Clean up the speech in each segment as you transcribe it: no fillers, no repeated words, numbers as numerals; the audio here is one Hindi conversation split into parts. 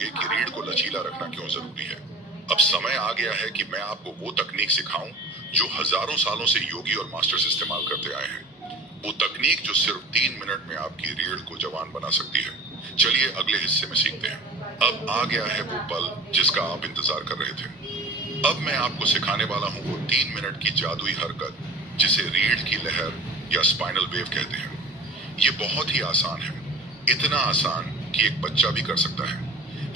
होंगे कि रीढ़ को लचीला रखना क्यों जरूरी है। अब समय आ गया है कि मैं आपको वो तकनीक सिखाऊं जो हजारों सालों से योगी और मास्टर्स इस्तेमाल करते आए हैं। वो तकनीक जो सिर्फ 3 मिनट में आपकी रीढ़ को जवान बना सकती है। चलिए अगले हिस्से में सीखते हैं। अब आ गया है वो पल जिसका आप इंतजार कर रहे थे। अब मैं आपको सिखाने वाला हूँ वो 3 मिनट की जादुई हरकत जिसे रीढ़ की लहर या स्पाइनल वेव कहते हैं। ये बहुत ही आसान है, इतना आसान कि एक बच्चा भी कर सकता है,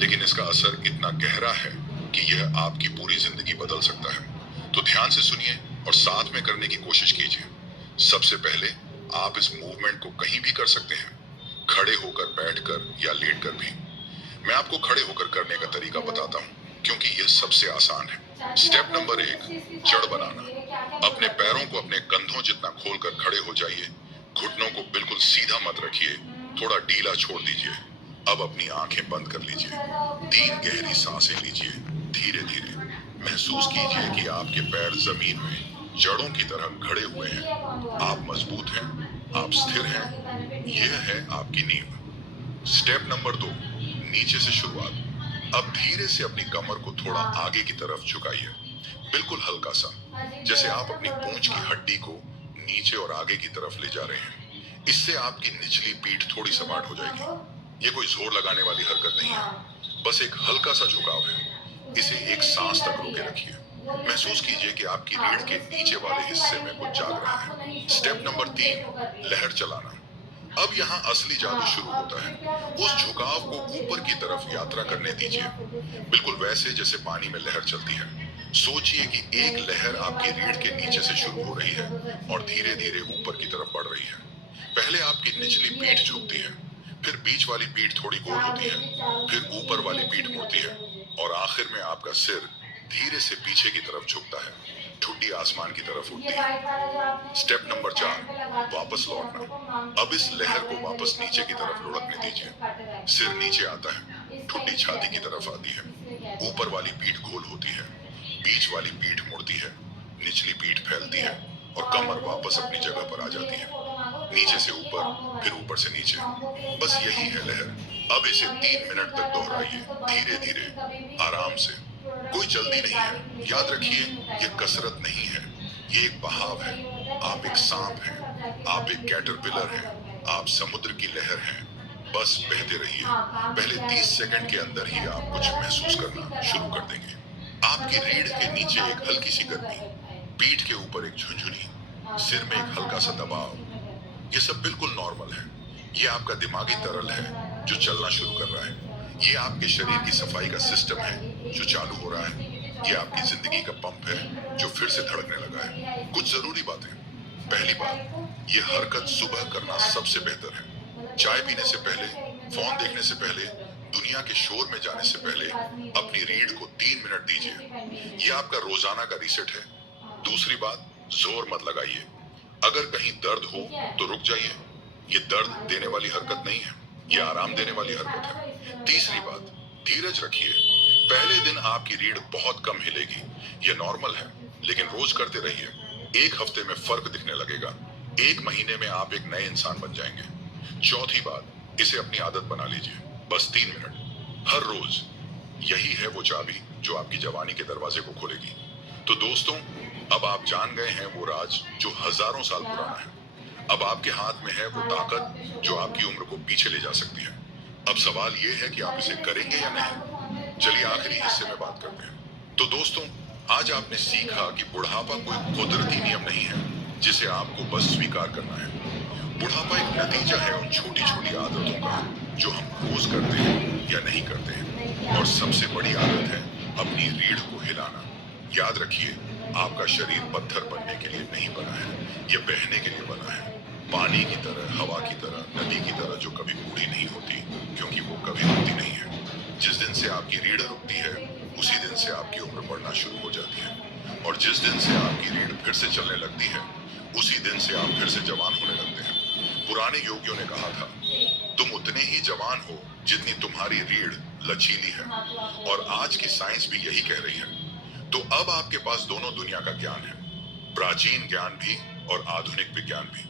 लेकिन इसका असर इतना गहरा है कि यह आपकी पूरी जिंदगी बदल सकता है। तो ध्यान से सुनिए और साथ में करने की कोशिश कीजिए। सबसे पहले आप इस मूवमेंट को कहीं भी कर सकते हैं, खड़े होकर, बैठकर या लेटकर भी। मैं आपको खड़े होकर करने का तरीका बताता हूँ क्योंकि यह सबसे आसान है। स्टेप नंबर 1, जड़ बनाना। अपने पैरों को अपने कंधों जितना खोलकर खड़े हो जाइए। घुटनों को बिल्कुल सीधा मत रखिए, थोड़ा ढीला छोड़ दीजिए। अब अपनी आंखें बंद कर लीजिए। 3 गहरी सांसें लीजिए, धीरे धीरे। महसूस कीजिए कि आपके पैर जमीन में जड़ों की तरह खड़े हुए हैं। आप मजबूत हैं, आप स्थिर हैं। यह है आपकी नींव। स्टेप नंबर 2, नीचे से शुरुआत। अब धीरे से अपनी कमर को थोड़ा आगे की तरफ झुकाइए, बिल्कुल हल्का सा, जैसे आप अपनी पूंछ की हड्डी को नीचे और आगे की तरफ ले जा रहे हैं। इससे आपकी निचली पीठ थोड़ी सपाट हो जाएगी। ये कोई जोर लगाने वाली हरकत नहीं है, बस एक हल्का सा झुकाव है। इसे एक सांस तक रोके रखिए। महसूस कीजिए कि आपकी रीढ़ के नीचे वाले हिस्से में कुछ जाग रहा है। स्टेप नंबर 3, लहर चलाना। अब यहाँ असली जादू शुरू होता है। उस झुकाव को ऊपर की तरफ यात्रा करने दीजिए, बिल्कुल वैसे जैसे पानी में लहर चलती है। सोचिए कि एक लहर आपकी रीढ़ के नीचे से शुरू हो रही है और धीरे धीरे ऊपर की तरफ बढ़ रही है। पहले आपकी निचली पीठ झुकती है, फिर बीच वाली पीठ थोड़ी गोल होती है, फिर ऊपर वाली पीठ मुड़ती है और आखिर में आपका सिर धीरे से पीछे की तरफ झुकता है। ठुड्डी आसमान की तरफ उठती है। स्टेप नंबर 4, वापस लौटना। अब इस लहर को वापस नीचे की तरफ लुढ़कने दीजिए। सिर नीचे आता है, ठुड्डी छाती की तरफ आती है, ऊपर वाली पीठ गोल होती है, बीच वाली पीठ मुड़ती है, निचली पीठ फैलती है और कमर वापस अपनी जगह पर आ जाती है। नीचे से ऊपर, फिर ऊपर से नीचे। बस यही है लहर। अब इसे 3 मिनट तक दोहराइए, धीरे धीरे, आराम से। कोई जल्दी नहीं है। याद रखिए, ये कसरत नहीं है, ये एक बहाव है। आप एक सांप हैं, आप एक कैटरपिलर हैं, आप समुद्र की लहर हैं। बस बहते रहिए। पहले 30 सेकंड के अंदर ही आप कुछ महसूस करना शुरू कर देंगे। आपकी रीढ़ के नीचे एक हल्की सी गर्मी, पीठ के ऊपर एक झुंझुनी, सिर में एक हल्का सा दबाव। ये सब बिल्कुल नॉर्मल है। ये आपका दिमागी तरल है जो चलना शुरू कर रहा है। ये आपके शरीर की सफाई का सिस्टम है जो चालू हो रहा है। ये आपकी जिंदगी का पंप है जो फिर से धड़कने लगा है। कुछ जरूरी बातें। पहली बात, ये हरकत सुबह करना सबसे बेहतर है। चाय पीने से पहले, फोन देखने से पहले, दुनिया के शोर में जाने से पहले अपनी रीढ़ को 3 मिनट दीजिए। ये आपका रोजाना का रीसेट है। दूसरी बात, जोर मत लगाइए। अगर कहीं दर्द हो तो रुक जाइए। ये दर्द देने वाली हरकत नहीं है, ये आराम देने वाली हरकत है। तीसरी बात, धीरज रखिए। पहले दिन आपकी रीढ़ बहुत कम हिलेगी, ये नॉर्मल है, लेकिन रोज करते रहिए। एक हफ्ते में फर्क दिखने लगेगा। एक महीने में आप एक नए इंसान बन जाएंगे। चौथी बात, इसे अपनी आदत बना लीजिए। बस 3 मिनट हर रोज। यही है वो चाबी जो आपकी जवानी के दरवाजे को खोलेगी। तो दोस्तों, अब आप जान गए हैं वो राज जो हजारों साल पुराना है। अब आपके हाथ में है वो ताकत जो आपकी उम्र को पीछे ले जा सकती है। अब सवाल ये है कि आप इसे करेंगे या नहीं। चलिए आखिरी हिस्से में बात करते हैं। तो दोस्तों, आज आपने सीखा कि बुढ़ापा कोई कुदरती नियम नहीं है जिसे आपको बस स्वीकार करना है। बुढ़ापा एक नतीजा है उन छोटी छोटी आदतों का जो हम रोज करते हैं या नहीं करते हैं। और सबसे बड़ी आदत है अपनी रीढ़ को हिलाना। याद रखिए, आपका शरीर पत्थर बनने के लिए नहीं बना है, यह बहने के लिए बना है। पानी की तरह, हवा की तरह, नदी की तरह जो कभी बूढ़ी नहीं होती, क्योंकि वो कभी रुकती नहीं है। जिस दिन से आपकी रीढ़ रुकती है, उसी दिन से आपकी उम्र बढ़ना शुरू हो जाती है। और जिस दिन से आपकी रीढ़ फिर से चलने लगती है, उसी दिन से आप फिर से जवान होने लगते हैं। पुराने योगियों ने कहा था, तुम उतने ही जवान हो जितनी तुम्हारी रीढ़ लचीली है। और आज की साइंस भी यही कह रही है। तो अब आपके पास दोनों दुनिया का ज्ञान है, प्राचीन ज्ञान भी और आधुनिक विज्ञान भी।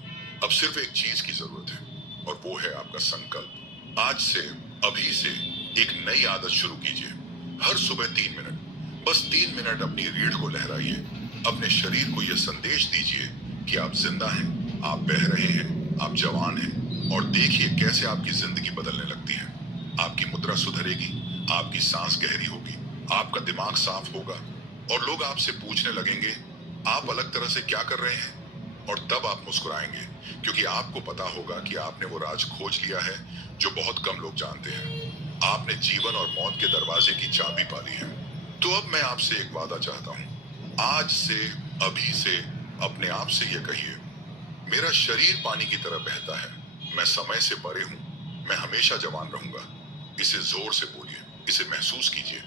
अब सिर्फ एक चीज की जरूरत है और वो है आपका संकल्प। आज से, अभी से एक नई आदत शुरू कीजिए। हर सुबह 3 मिनट, बस 3 मिनट अपनी रीढ़ को लहराइए। अपने शरीर को यह संदेश दीजिए कि आप जिंदा हैं, आप बह रहे हैं, आप जवान हैं, और देखिए कैसे आपकी जिंदगी बदलने लगती है। आपकी मुद्रा सुधरेगी, आपकी सांस गहरी होगी, आपका दिमाग साफ होगा, और लोग आपसे पूछने लगेंगे, आप अलग तरह से क्या कर रहे हैं? और तब आप मुस्कुराएंगे, क्योंकि आपको पता होगा कि आपने वो राज खोज लिया है जो बहुत कम लोग जानते हैं। आपने जीवन और मौत के दरवाजे की चाबी पाली है। तो अब मैं आपसे एक वादा चाहता हूँ। आज से, अभी से, अपने आप से ये कहिए, मेरा शरीर पानी की तरह बहता है, मैं समय से परे हूँ, मैं हमेशा जवान रहूंगा। इसे जोर से बोलिए, इसे महसूस कीजिए।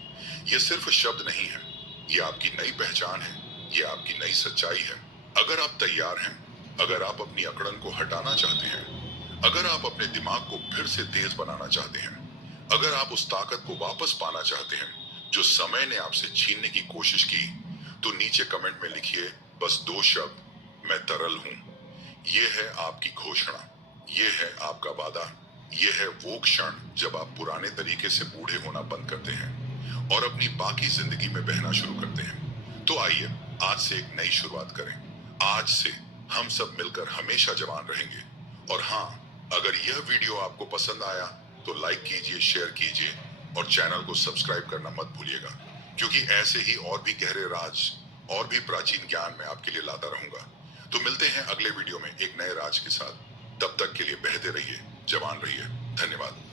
ये सिर्फ शब्द नहीं है, ये आपकी नई पहचान है, ये आपकी नई सच्चाई है। अगर आप तैयार हैं, अगर आप अपनी अकड़न को हटाना चाहते हैं, अगर आप अपने दिमाग को फिर से तेज बनाना चाहते हैं, अगर आप उस ताकत को वापस पाना चाहते हैं जो समय ने आपसे छीनने की कोशिश की, तो नीचे कमेंट में लिखिए बस 2 शब्द, मैं तरल हूं। ये है आपकी घोषणा, ये है आपका वादा, ये है वो क्षण जब आप पुराने तरीके से बूढ़े होना बंद करते हैं और अपनी बाकी जिंदगी में बहना शुरू करते हैं। तो आइए आज से एक नई शुरुआत करें। आज से हम सब मिलकर हमेशा जवान रहेंगे। और हाँ, अगर यह वीडियो आपको पसंद आया तो लाइक कीजिए, शेयर कीजिए, और चैनल को सब्सक्राइब करना मत भूलिएगा, क्योंकि ऐसे ही और भी गहरे राज और भी प्राचीन ज्ञान मैं आपके लिए लाता रहूंगा। तो मिलते हैं अगले वीडियो में एक नए राज के साथ। तब तक के लिए बहते रहिए, जवान रहिए। धन्यवाद।